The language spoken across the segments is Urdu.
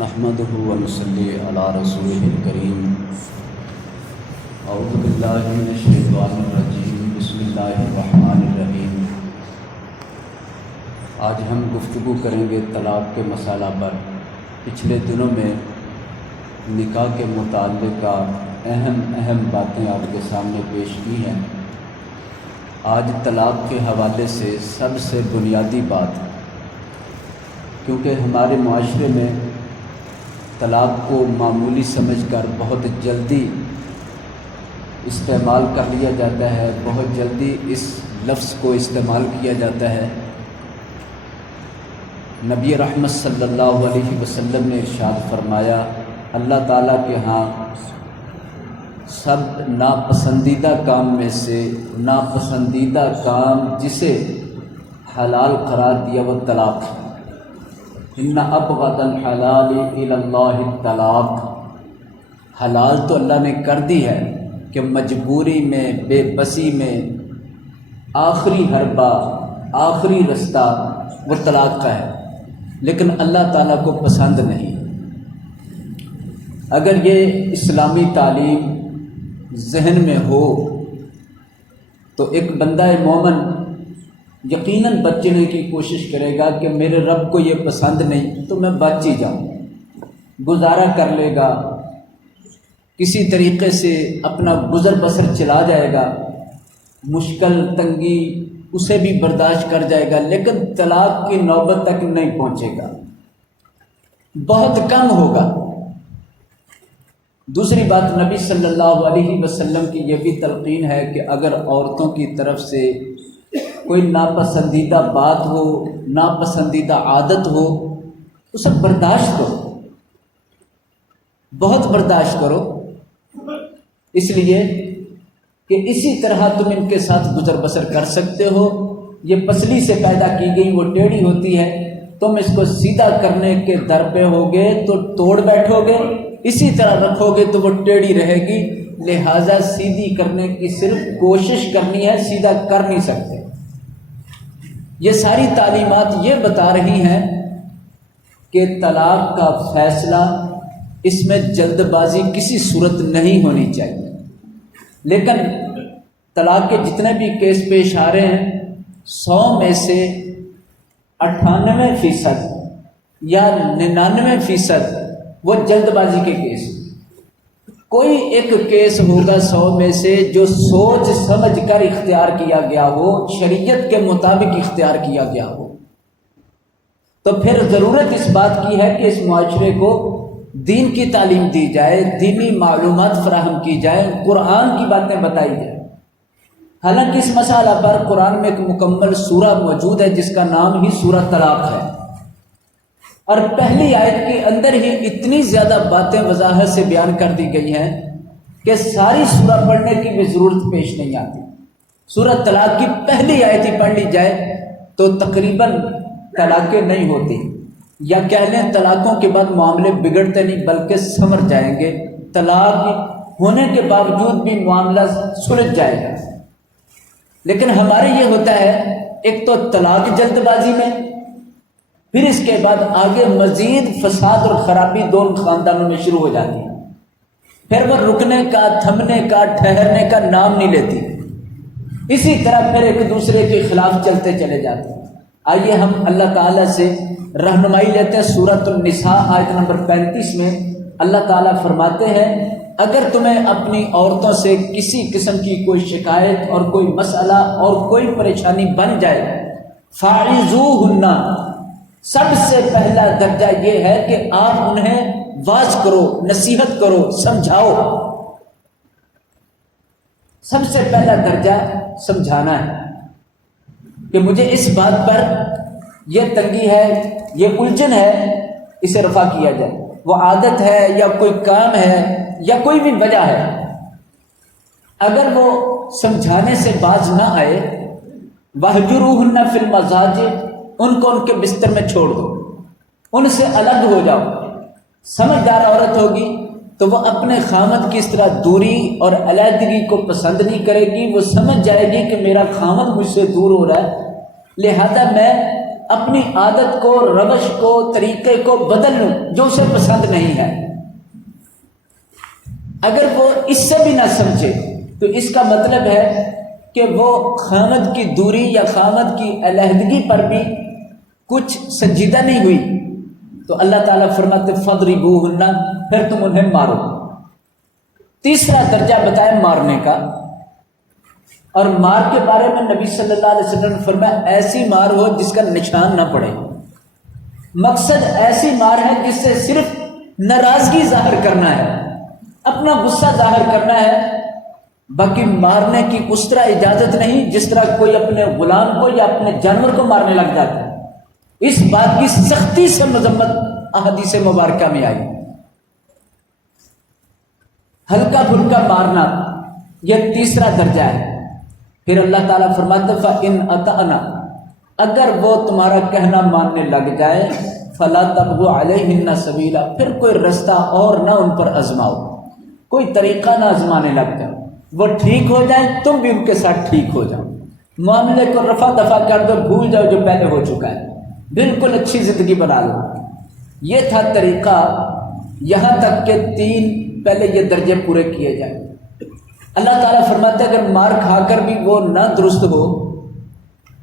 نحمده ونصلي على رسوله الكريم اعوذ باللہ من الشیطان الرجیم بسم اللہ الرحمن الرحیم۔ آج ہم گفتگو کریں گے طلاق کے مسئلہ پر۔ پچھلے دنوں میں نکاح کے متعلق اہم باتیں آپ کے سامنے پیش کی ہیں۔ آج طلاق کے حوالے سے سب سے بنیادی بات، کیونکہ ہمارے معاشرے میں طلاق کو معمولی سمجھ کر بہت جلدی استعمال کر لیا جاتا ہے، بہت جلدی اس لفظ کو استعمال کیا جاتا ہے۔ نبی رحمت صلی اللہ علیہ وسلم نے ارشاد فرمایا، اللہ تعالیٰ کے ہاں سب ناپسندیدہ کام میں سے ناپسندیدہ کام جسے حلال قرار دیا وہ طلاق ہے۔ ان ابغض الحلال الی اللہ الطلاق۔ حلال تو اللہ نے کر دی ہے کہ مجبوری میں، بے بسی میں آخری حربہ، آخری رستہ وہ طلاق کا ہے، لیکن اللہ تعالیٰ کو پسند نہیں۔ اگر یہ اسلامی تعلیم ذہن میں ہو تو ایک بندہ مومن یقیناً بچنے کی کوشش کرے گا کہ میرے رب کو یہ پسند نہیں تو میں بچ ہی جاؤں، گزارا کر لے گا، کسی طریقے سے اپنا گزر بسر چلا جائے گا، مشکل تنگی اسے بھی برداشت کر جائے گا، لیکن طلاق کی نوبت تک نہیں پہنچے گا، بہت کم ہوگا۔ دوسری بات، نبی صلی اللہ علیہ وسلم کی یہ بھی تلقین ہے کہ اگر عورتوں کی طرف سے کوئی ناپسندیدہ بات ہو، ناپسندیدہ عادت ہو، اسے برداشت کرو، بہت برداشت کرو، اس لیے کہ اسی طرح تم ان کے ساتھ گزر بسر کر سکتے ہو۔ یہ پسلی سے پیدا کی گئی وہ ٹیڑھی ہوتی ہے، تم اس کو سیدھا کرنے کے در پہ ہوگے تو توڑ بیٹھو گے، اسی طرح رکھو گے تو وہ ٹیڑھی رہے گی، لہٰذا سیدھی کرنے کی صرف کوشش کرنی ہے، سیدھا کر نہیں سکتے۔ یہ ساری تعلیمات یہ بتا رہی ہیں کہ طلاق کا فیصلہ، اس میں جلد بازی کسی صورت نہیں ہونی چاہیے، لیکن طلاق کے جتنے بھی کیس پیش آ رہے ہیں 100 میں سے 98% یا 99% وہ جلد بازی کے کیس ہیں۔ کوئی ایک کیس ہوگا 100 میں سے جو سوچ سمجھ کر اختیار کیا گیا ہو، شریعت کے مطابق اختیار کیا گیا ہو، تو پھر ضرورت اس بات کی ہے کہ اس معاشرے کو دین کی تعلیم دی جائے، دینی معلومات فراہم کی جائے، قرآن کی باتیں بتائی جائیں۔ حالانکہ اس مسئلہ پر قرآن میں ایک مکمل سورہ موجود ہے جس کا نام ہی سورہ طلاق ہے، اور پہلی آیت کے اندر ہی اتنی زیادہ باتیں وضاحت سے بیان کر دی گئی ہیں کہ ساری سورہ پڑھنے کی بھی ضرورت پیش نہیں آتی۔ سورہ طلاق کی پہلی آیت ہی پڑھ لی جائے تو تقریباً طلاقیں نہیں ہوتی، یا کہہ لیں طلاقوں کے بعد معاملے بگڑتے نہیں بلکہ سمر جائیں گے، طلاق ہونے کے باوجود بھی معاملہ سلجھ جائے گا۔ لیکن ہمارے یہ ہوتا ہے، ایک تو طلاق جلد بازی میں، پھر اس کے بعد آگے مزید فساد اور خرابی دونوں خاندانوں میں شروع ہو جاتی ہے، پھر وہ رکنے کا، تھمنے کا، ٹھہرنے کا نام نہیں لیتی، اسی طرح پھر ایک دوسرے کے خلاف چلتے چلے جاتے ہیں۔ آئیے ہم اللہ تعالیٰ سے رہنمائی لیتے ہیں۔ سورۃ النساء آیت نمبر 35 میں اللہ تعالیٰ فرماتے ہیں، اگر تمہیں اپنی عورتوں سے کسی قسم کی کوئی شکایت اور کوئی مسئلہ اور کوئی پریشانی بن جائے، فَاعِظُوهُنَّ، سب سے پہلا درجہ یہ ہے کہ آپ انہیں واعظ کرو، نصیحت کرو، سمجھاؤ۔ سب سے پہلا درجہ سمجھانا ہے کہ مجھے اس بات پر یہ تنگی ہے، یہ الجھن ہے، اسے رفع کیا جائے۔ وہ عادت ہے یا کوئی کام ہے یا کوئی بھی وجہ ہے، اگر وہ سمجھانے سے باز نہ آئے، وَاهْجُرُوهُنَّ فِي الْمَضَاجِعِ، ان کو ان کے بستر میں چھوڑ دو، ان سے الگ ہو جاؤ۔ سمجھدار عورت ہوگی تو وہ اپنے خامد کی اس طرح دوری اور علیحدگی کو پسند نہیں کرے گی، وہ سمجھ جائے گی کہ میرا خامد مجھ سے دور ہو رہا ہے، لہذا میں اپنی عادت کو، روش کو، طریقے کو بدل لوں جو اسے پسند نہیں ہے، اگر وہ اس سے بھی نہ سمجھے تو اس کا مطلب ہے کہ وہ خامد کی دوری یا خامد کی علیحدگی پر بھی کچھ سنجیدہ نہیں ہوئی، تو اللہ تعالیٰ فرماتے فَضْرِبُوهُنَّ، پھر تم انہیں مارو۔ تیسرا درجہ بتایا مارنے کا، اور مار کے بارے میں نبی صلی اللہ علیہ وسلم نے فرمایا ایسی مار ہو جس کا نشان نہ پڑے۔ مقصد ایسی مار ہے جس سے صرف ناراضگی ظاہر کرنا ہے، اپنا غصہ ظاہر کرنا ہے، باقی مارنے کی اس طرح اجازت نہیں جس طرح کوئی اپنے غلام کو یا اپنے جانور کو مارنے لگ جاتا ہے۔ اس بات کی سختی سے مذمت احادیث مبارکہ میں آئی۔ ہلکا پھلکا مارنا یہ تیسرا درجہ ہے۔ پھر اللہ تعالیٰ فرماتے فَإِنْ أَطَعْنَ، اگر وہ تمہارا کہنا ماننے لگ جائے، فَلَا تَبْغُوا عَلَيْهِنَّ سَبِيلًا، پھر کوئی رستہ اور نہ ان پر آزماؤ، کوئی طریقہ نہ آزمانے لگ جاؤ۔ وہ ٹھیک ہو جائیں تم بھی ان کے ساتھ ٹھیک ہو جاؤ، معاملے کو رفع دفع کر دو، بھول جاؤ جو پہلے ہو چکا ہے، بالکل اچھی زندگی بنا لو۔ یہ تھا طریقہ، یہاں تک کہ تین پہلے یہ درجے پورے کیے جائیں۔ اللہ تعالیٰ فرماتے ہیں اگر مار کھا کر بھی وہ نہ درست ہو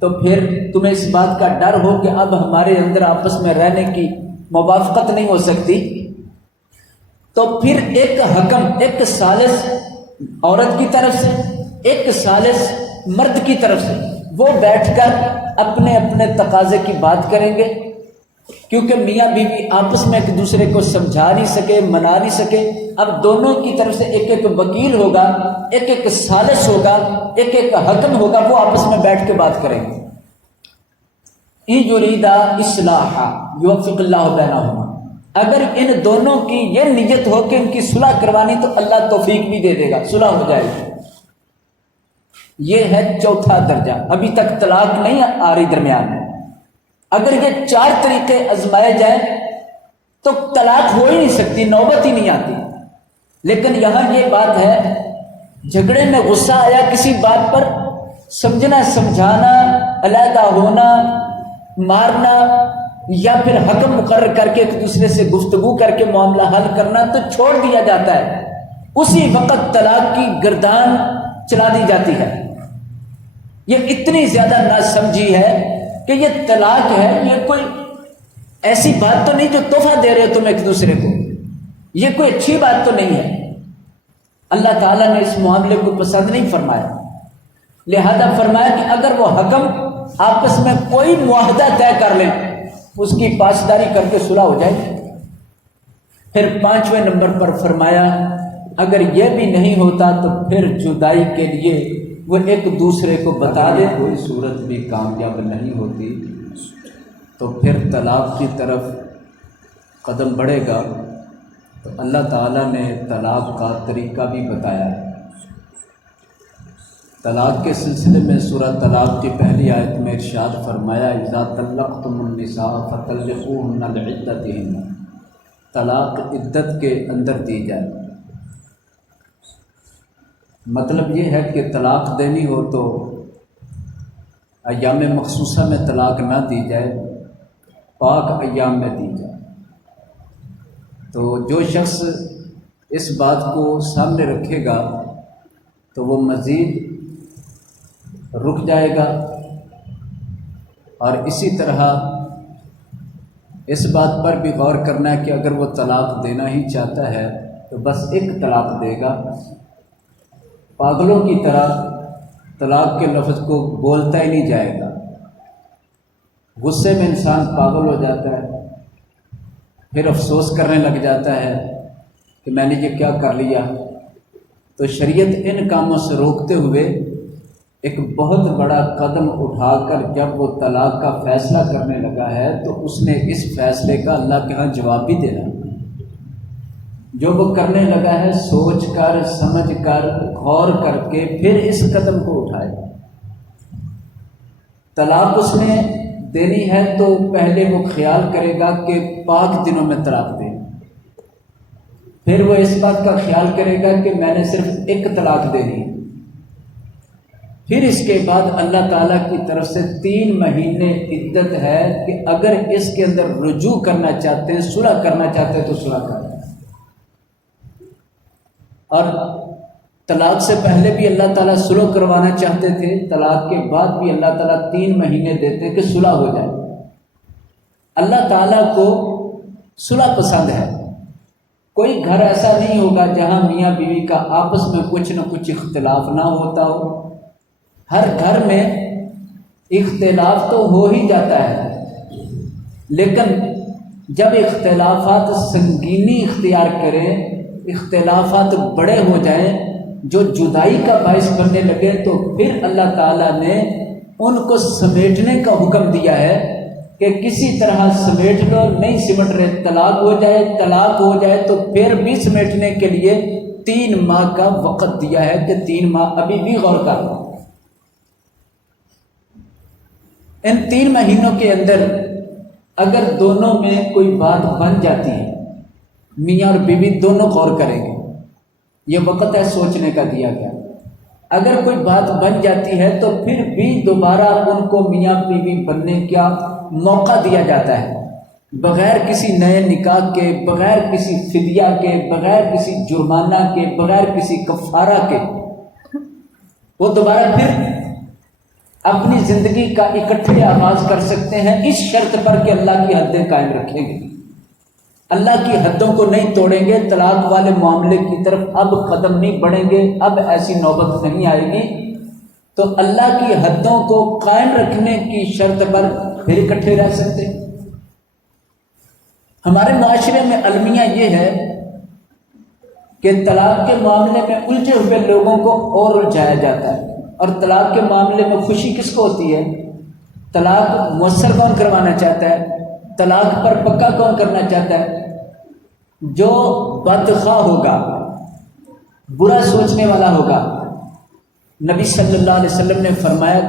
تو پھر تمہیں اس بات کا ڈر ہو کہ اب ہمارے اندر آپس میں رہنے کی موافقت نہیں ہو سکتی، تو پھر ایک حکم، ایک ثالث عورت کی طرف سے، ایک ثالث مرد کی طرف سے، وہ بیٹھ کر اپنے اپنے تقاضے کی بات کریں گے، کیونکہ میاں بیوی آپس میں ایک دوسرے کو سمجھا نہیں سکے، منا نہیں سکے، اب دونوں کی طرف سے ایک ایک وکیل ہوگا، ایک ایک ثالث ہوگا، ایک ایک حکم ہوگا، وہ آپس میں بیٹھ کے بات کریں گے۔ ان یریدا اصلاحا یوفق اللہ بینہما، اگر ان دونوں کی یہ نیت ہو کہ ان کی صلح کروانی تو اللہ توفیق بھی دے دے گا، صلح ہو جائے گی۔ یہ ہے چوتھا درجہ، ابھی تک طلاق نہیں آ رہی درمیان میں۔ اگر یہ چار طریقے آزمائے جائیں تو طلاق ہو ہی نہیں سکتی، نوبت ہی نہیں آتی۔ لیکن یہاں یہ بات ہے، جھگڑے میں غصہ آیا کسی بات پر، سمجھنا، سمجھانا، علیحدہ ہونا، مارنا، یا پھر حکم مقرر کر کے ایک دوسرے سے گفتگو کر کے معاملہ حل کرنا تو چھوڑ دیا جاتا ہے، اسی وقت طلاق کی گردان چلا دی جاتی ہے۔ یہ اتنی زیادہ ناسمجھی ہے کہ یہ طلاق ہے، یہ کوئی ایسی بات تو نہیں جو تحفہ دے رہے ہو تم ایک دوسرے کو، یہ کوئی اچھی بات تو نہیں ہے۔ اللہ تعالیٰ نے اس معاملے کو پسند نہیں فرمایا، لہذا فرمایا کہ اگر وہ حکم آپس میں کوئی معاہدہ طے کر لیں، اس کی پاسداری کر کے صلح ہو جائے۔ پھر 5ویں نمبر پر فرمایا اگر یہ بھی نہیں ہوتا تو پھر جدائی کے لیے وہ ایک دوسرے کو بتا دے، کوئی صورت بھی کامیاب نہیں ہوتی تو پھر طلاق کی طرف قدم بڑھے گا۔ تو اللہ تعالیٰ نے طلاق کا طریقہ بھی بتایا ہے۔ طلاق کے سلسلے میں سورہ طلاق کی پہلی آیت میں ارشاد فرمایا اذا طلقتم النساء فطلقوهن لعدتهن، طلاق عدت کے اندر دی جائے۔ مطلب یہ ہے کہ طلاق دینی ہو تو ایام مخصوصہ میں طلاق نہ دی جائے، پاک ایام میں دی جائے۔ تو جو شخص اس بات کو سامنے رکھے گا تو وہ مزید رک جائے گا، اور اسی طرح اس بات پر بھی غور کرنا ہے کہ اگر وہ طلاق دینا ہی چاہتا ہے تو بس ایک طلاق دے گا، پاگلوں کی طرح طلاق کے لفظ کو بولتا ہی نہیں جائے گا۔ غصے میں انسان پاگل ہو جاتا ہے، پھر افسوس کرنے لگ جاتا ہے کہ میں نے یہ کیا کر لیا۔ تو شریعت ان کاموں سے روکتے ہوئے ایک بہت بڑا قدم اٹھا کر جب وہ طلاق کا فیصلہ کرنے لگا ہے تو اس نے اس فیصلے کا اللہ کے ہاں جواب بھی دینا۔ جو وہ کرنے لگا ہے سوچ کر، سمجھ کر، غور کر کے پھر اس قدم کو اٹھائے۔ طلاق اس نے دینی ہے تو پہلے وہ خیال کرے گا کہ پاک دنوں میں طلاق دے، پھر وہ اس بات کا خیال کرے گا کہ میں نے صرف ایک طلاق دینی ہے، پھر اس کے بعد اللہ تعالیٰ کی طرف سے 3 مہینے عدت ہے کہ اگر اس کے اندر رجوع کرنا چاہتے ہیں، صلح کرنا چاہتے ہیں تو صلح کریں۔ اور طلاق سے پہلے بھی اللہ تعالیٰ صلح کروانا چاہتے تھے، طلاق کے بعد بھی اللہ تعالیٰ 3 مہینے دیتے کہ صلح ہو جائے۔ اللہ تعالیٰ کو صلح پسند ہے۔ کوئی گھر ایسا نہیں ہوگا جہاں میاں بیوی کا آپس میں کچھ نہ کچھ اختلاف نہ ہوتا ہو۔ ہر گھر میں اختلاف تو ہو ہی جاتا ہے، لیکن جب اختلافات سنگینی اختیار کریں، اختلافات بڑے ہو جائیں، جو جدائی کا باعث بننے لگے، تو پھر اللہ تعالیٰ نے ان کو سمیٹنے کا حکم دیا ہے کہ کسی طرح سمیٹ لو، نہیں سمٹ رہے طلاق ہو جائے، طلاق ہو جائے تو پھر بھی سمیٹنے کے لیے 3 ماہ کا وقت دیا ہے کہ 3 ماہ ابھی بھی غور کر لو۔ ان 3 مہینوں کے اندر اگر دونوں میں کوئی بات بن جاتی ہے، میاں اور بیوی دونوں غور کریں گے، یہ وقت ہے سوچنے کا دیا گیا۔ اگر کوئی بات بن جاتی ہے تو پھر بھی دوبارہ ان کو میاں بیوی بننے کا موقع دیا جاتا ہے، بغیر کسی نئے نکاح کے، بغیر کسی فدیہ کے، بغیر کسی جرمانہ کے، بغیر کسی کفارہ کے، وہ دوبارہ پھر اپنی زندگی کا اکٹھے آغاز کر سکتے ہیں، اس شرط پر کہ اللہ کی حدیں قائم رکھیں گے، اللہ کی حدوں کو نہیں توڑیں گے، طلاق والے معاملے کی طرف اب قدم نہیں بڑھیں گے، اب ایسی نوبت نہیں آئے گی۔ تو اللہ کی حدوں کو قائم رکھنے کی شرط پر پھر اکٹھے رہ سکتے۔ ہمارے معاشرے میں المیہ یہ ہے کہ طلاق کے معاملے میں الجھے ہوئے لوگوں کو اور الجھایا جاتا ہے، اور طلاق کے معاملے میں خوشی کس کو ہوتی ہے؟ طلاق مؤثر کون کروانا چاہتا ہے؟ طلاق پر پکا کون کرنا چاہتا ہے؟ جو بدخواہ ہوگا، برا سوچنے والا ہوگا۔ نبی صلی اللہ علیہ وسلم نے فرمایا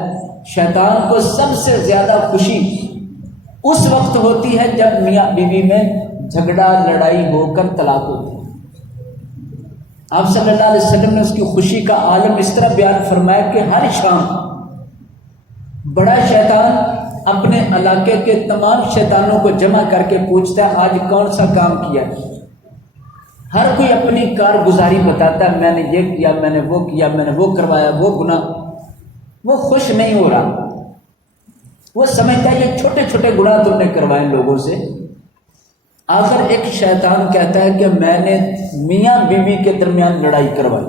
شیطان کو سب سے زیادہ خوشی اس وقت ہوتی ہے جب میاں بیوی میں جھگڑا لڑائی ہو کر طلاق ہوتی ہے۔ آپ صلی اللہ علیہ وسلم نے اس کی خوشی کا عالم اس طرح بیان فرمایا کہ ہر شام بڑا شیطان اپنے علاقے کے تمام شیطانوں کو جمع کر کے پوچھتا ہے آج کون سا کام کیا۔ ہر کوئی اپنی کارگزاری بتاتا ہے، میں نے یہ کیا، میں نے وہ کیا، میں نے وہ کروایا، وہ گناہ۔ وہ خوش نہیں ہو رہا، وہ سمجھتا ہے یہ چھوٹے چھوٹے گناہ تم نے کروائے لوگوں سے۔ آخر ایک شیطان کہتا ہے کہ میں نے میاں بیوی کے درمیان لڑائی کروائی،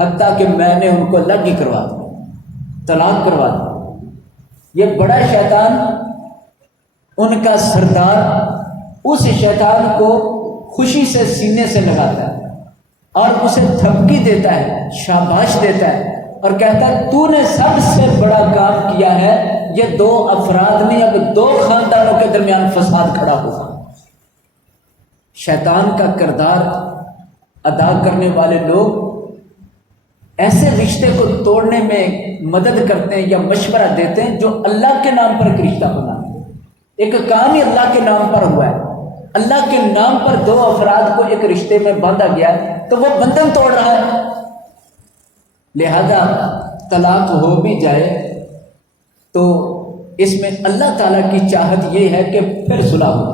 حتیٰ کہ میں نے ان کو الگ ہی کروا دیا، طلاق کروا دیا۔ یہ بڑا شیطان ان کا سردار اس شیطان کو خوشی سے سینے سے لگاتا ہے اور اسے دھمکی دیتا ہے، شاباش دیتا ہے اور کہتا ہے تو نے سب سے بڑا کام کیا ہے، یہ 2 افراد نہیں اب 2 خاندانوں کے درمیان فساد کھڑا ہوگا۔ شیطان کا کردار ادا کرنے والے لوگ ایسے رشتے کو توڑنے میں مدد کرتے ہیں یا مشورہ دیتے ہیں جو اللہ کے نام پر ایک رشتہ بنا ہے۔ ایک کام ہی اللہ کے نام پر ہوا ہے، اللہ کے نام پر 2 افراد کو ایک رشتے میں باندھا گیا ہے تو وہ بندھن توڑ رہا ہے۔ لہذا طلاق ہو بھی جائے تو اس میں اللہ تعالیٰ کی چاہت یہ ہے کہ پھر صلح ہو۔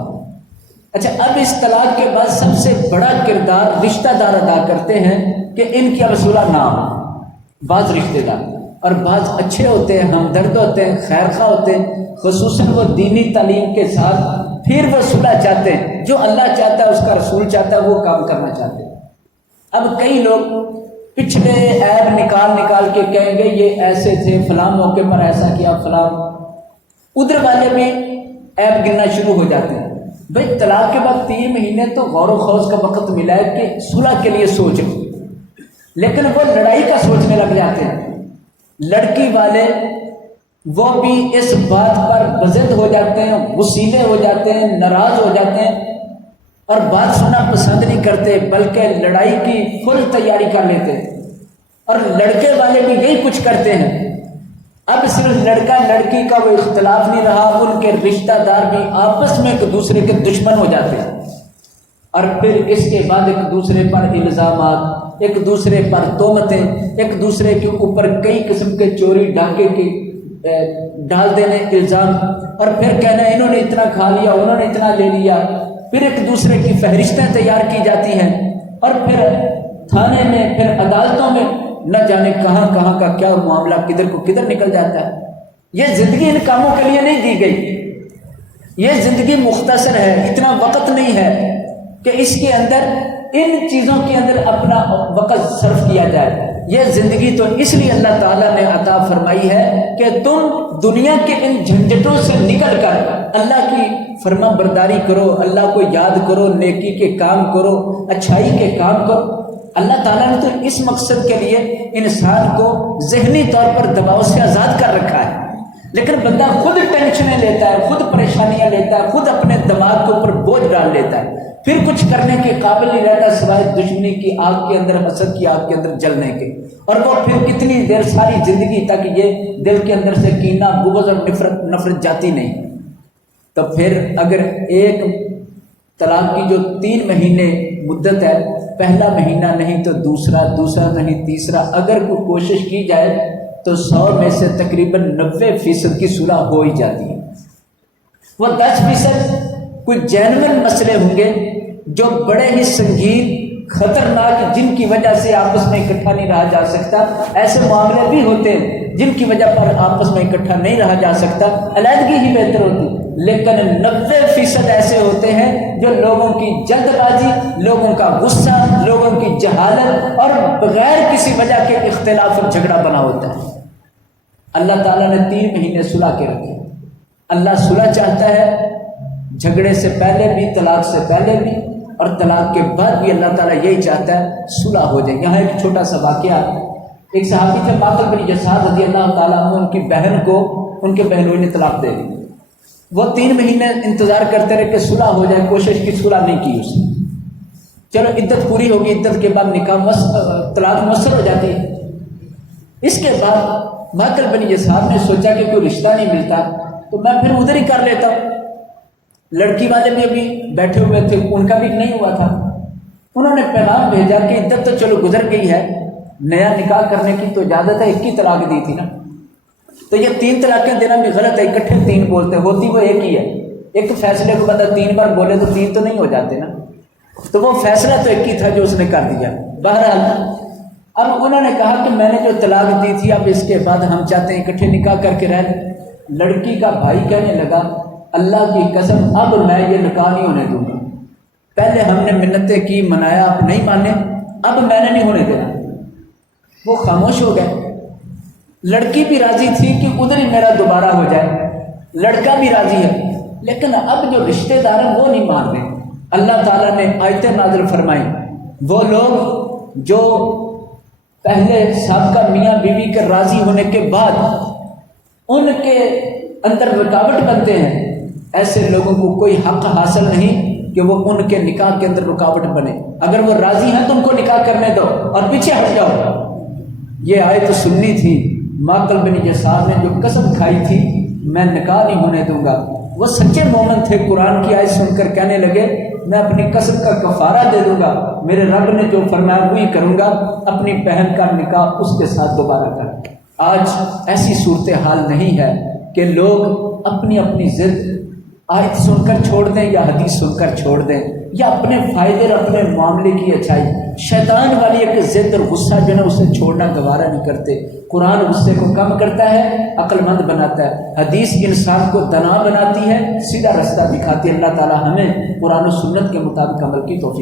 اچھا، اب اس طلاق کے بعد سب سے بڑا کردار رشتہ دار ادا کرتے ہیں کہ ان کی اب صلح نہ ہو۔ بعض رشتہ دار اور بعض اچھے ہوتے ہیں، ہمدرد ہوتے ہیں، خیر خواہ ہوتے ہیں، خصوصاً وہ دینی تعلیم کے ساتھ پھر وہ صلح چاہتے ہیں، جو اللہ چاہتا ہے اس کا رسول چاہتا ہے وہ کام کرنا چاہتے ہیں۔ اب کئی لوگ پچھلے عیب نکال کے کہیں گے یہ ایسے تھے، فلاں موقع پر ایسا کیا، فلاں، ادھر والے بھی عیب گننا شروع ہو جاتے ہیں۔ بھائی طلاق کے بعد 3 مہینے تو غور و خوض کا وقت ملا ہے کہ صلح کے لیے سوچ لو، لیکن وہ لڑائی کا سوچنے لگ جاتے ہیں۔ لڑکی والے وہ بھی اس بات پر بضد ہو جاتے ہیں، غصیلے ہو جاتے ہیں، ناراض ہو جاتے ہیں اور بات سننا پسند نہیں کرتے، بلکہ لڑائی کی فل تیاری کر لیتے ہیں۔ اور لڑکے والے بھی یہی کچھ کرتے ہیں۔ اب صرف لڑکا لڑکی کا وہ اختلاف نہیں رہا، ان کے رشتہ دار بھی آپس میں ایک دوسرے کے دشمن ہو جاتے ہیں، اور پھر اس کے بعد ایک دوسرے پر الزامات، ایک دوسرے پر تہمتیں، ایک دوسرے کے اوپر کئی قسم کے چوری ڈاکے کی ڈال دینے الزام، اور پھر کہنا انہوں نے اتنا کھا لیا، انہوں نے اتنا لے لیا، پھر ایک دوسرے کی فہرستیں تیار کی جاتی ہیں، اور پھر تھانے میں، پھر عدالتوں میں نہ جانے کہاں کہاں کا کیا معاملہ کدھر کو کدھر نکل جاتا ہے۔ یہ زندگی ان کاموں کے لیے نہیں دی گئی، یہ زندگی مختصر ہے، اتنا وقت نہیں ہے کہ اس کے اندر ان چیزوں کے اندر اپنا وقت صرف کیا جائے۔ یہ زندگی تو اس لیے اللہ تعالیٰ نے عطا فرمائی ہے کہ تم دنیا کے ان جھنجھٹوں سے نکل کر اللہ کی فرما برداری کرو، اللہ کو یاد کرو، نیکی کے کام کرو، اچھائی کے کام کرو۔ اللہ تعالیٰ نے تو اس مقصد کے لیے انسان کو ذہنی طور پر دباؤ سے آزاد کر رکھا ہے، لیکن بندہ خود ٹینشنیں لیتا ہے، خود پریشانیاں لیتا ہے، خود اپنے دماغ کے اوپر بوجھ ڈال لیتا ہے، پھر کچھ کرنے کے قابل نہیں رہتا سوائے دشمنی کی آگ کے اندر، حسد کی آگ کے اندر جلنے کے، اور وہ پھر کتنی دیر ساری زندگی تک یہ دل کے اندر سے کینہ، بغض اور نفرت جاتی نہیں۔ تو پھر اگر ایک طلاق کی جو 3 مہینے مدت ہے، پہلا مہینہ نہیں تو دوسرا، دوسرا نہیں تیسرا، اگر کوئی کوشش کی جائے تو 100 میں سے تقریباً 90% کی صلح ہو ہی جاتی ہے۔ وہ 10% کچھ جینوئن مسئلے ہوں گے جو بڑے ہی سنگین، خطرناک، جن کی وجہ سے آپس میں اکٹھا نہیں رہا جا سکتا، ایسے معاملے بھی ہوتے ہیں جن کی وجہ پر آپس میں اکٹھا نہیں رہا جا سکتا، علیحدگی ہی بہتر ہوتی، لیکن 90% ایسے ہوتے ہیں جو لوگوں کی جلد بازی، لوگوں کا غصہ، لوگوں کی جہالت اور بغیر کسی وجہ کے اختلاف اور جھگڑا بنا ہوتا ہے۔ اللہ تعالیٰ نے 3 مہینے صلح کے رکھے۔ اللہ صلح چاہتا ہے، جھگڑے سے پہلے بھی، طلاق سے پہلے بھی، اور طلاق کے بعد بھی اللہ تعالیٰ یہی چاہتا ہے صلح ہو جائے۔ یہاں ایک چھوٹا سا واقعہ، ایک صحابی تھے معقل بن یسار رضی اللہ تعالیٰ عنہ، ان کی بہن کو ان کے بہنوئی نے طلاق دے دی۔ وہ 3 مہینے انتظار کرتے رہے کہ صلح ہو جائے، کوشش کی، صلح نہیں کی اس نے۔ چلو عدت پوری ہوگی، عدت کے بعد نکاح طلاق مؤثر ہو جاتی ہے۔ اس کے بعد معقل بن یسار نے سوچا کہ کوئی رشتہ نہیں ملتا تو میں پھر ادھر ہی کر لیتا ہوں۔ لڑکی والے بھی ابھی بیٹھے ہوئے تھے، ان کا بھی نہیں ہوا تھا۔ انہوں نے پیغام بھیجا کہ عدت تو چلو گزر گئی ہے، نیا نکاح کرنے کی تو اجازت ہے، 1 ہی طلاق دی تھی نا، تو یہ 3 طلاقیں دینا بھی غلط ہے، اکٹھے 3 بولتے، ہوتی وہ ایک ہی ہے۔ ایک فیصلے کو بندہ 3 بار بولے تو 3 تو نہیں ہو جاتے نا، تو وہ فیصلہ تو 1 ہی تھا جو اس نے کر دیا۔ بہرحال اب انہوں نے کہا کہ میں نے جو طلاق دی تھی، اب اس کے بعد ہم چاہتے ہیں اکٹھے نکاح کر کے رہ۔ لڑکی کا بھائی کہنے لگا اللہ کی قسم اب میں یہ نکاح نہیں ہونے دوں گا، پہلے ہم نے منتیں کی، منایا، اب نہیں مانے، اب میں نے نہیں ہونے دینا۔ وہ خاموش ہو گئے۔ لڑکی بھی راضی تھی کہ ادھر ہی میرا دوبارہ ہو جائے، لڑکا بھی راضی ہے، لیکن اب جو رشتہ دار ہیں وہ نہیں مان رہے۔ اللہ تعالیٰ نے آیتیں نازل فرمائی، وہ لوگ جو پہلے سابقہ میاں بیوی کے راضی ہونے کے بعد ان کے اندر رکاوٹ بنتے ہیں، ایسے لوگوں کو کوئی حق حاصل نہیں کہ وہ ان کے نکاح کے اندر رکاوٹ بنے۔ اگر وہ راضی ہیں تو ان کو نکاح کرنے دو اور پیچھے ہٹ جاؤ۔ یہ آیت سننی تھی، معقل بن یسار نے جو قسم کھائی تھی میں نکاح نہیں ہونے دوں گا، وہ سچے مومن تھے، قرآن کی آیت سن کر کہنے لگے میں اپنی قسم کا کفارہ دے دوں گا، میرے رب نے جو فرمایا وہی کروں گا، اپنی بہن کا نکاح اس کے ساتھ دوبارہ کر۔ آج ایسی صورتحال نہیں ہے کہ لوگ اپنی اپنی ضد آیت سن کر چھوڑ دیں یا حدیث سن کر چھوڑ دیں، یا اپنے فائدے اور اپنے معاملے کی اچھائی، شیطان والی ایک ضد اور غصہ جو ہے اسے چھوڑنا گوارا نہیں کرتے۔ قرآن غصے کو کم کرتا ہے، عقل مند بناتا ہے، حدیث انسان کو دنا بناتی ہے، سیدھا رستہ دکھاتی ہے۔ اللہ تعالی ہمیں قرآن و سنت کے مطابق عمل کی توفیق